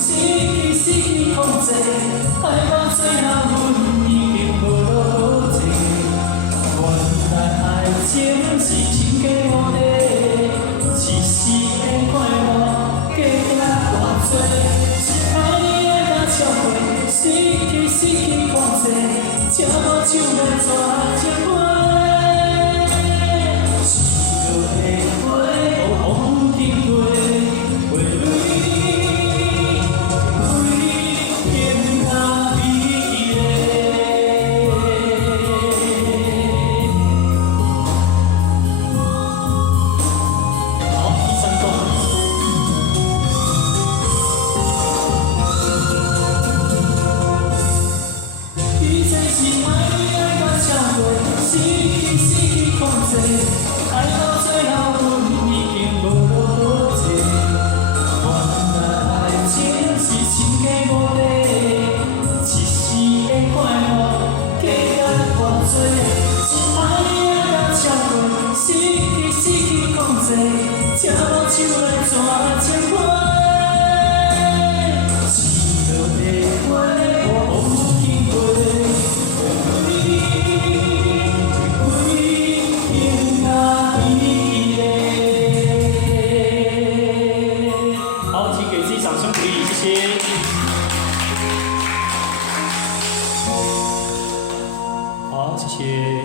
失去控制，爱到最后阮已经无路可走。原来爱情是真假模糊，一时的快乐加甲偌多，是爱你爱到超过，失去控制，才无手来抓情花。 爱到最后，阮已经无路可走。原来爱情是真假模糊，一时的快乐加甲偌多，是爱你爱到超过，失去控制，才无手来抓情花。一落的花，我风经过。 谢谢。好，谢谢。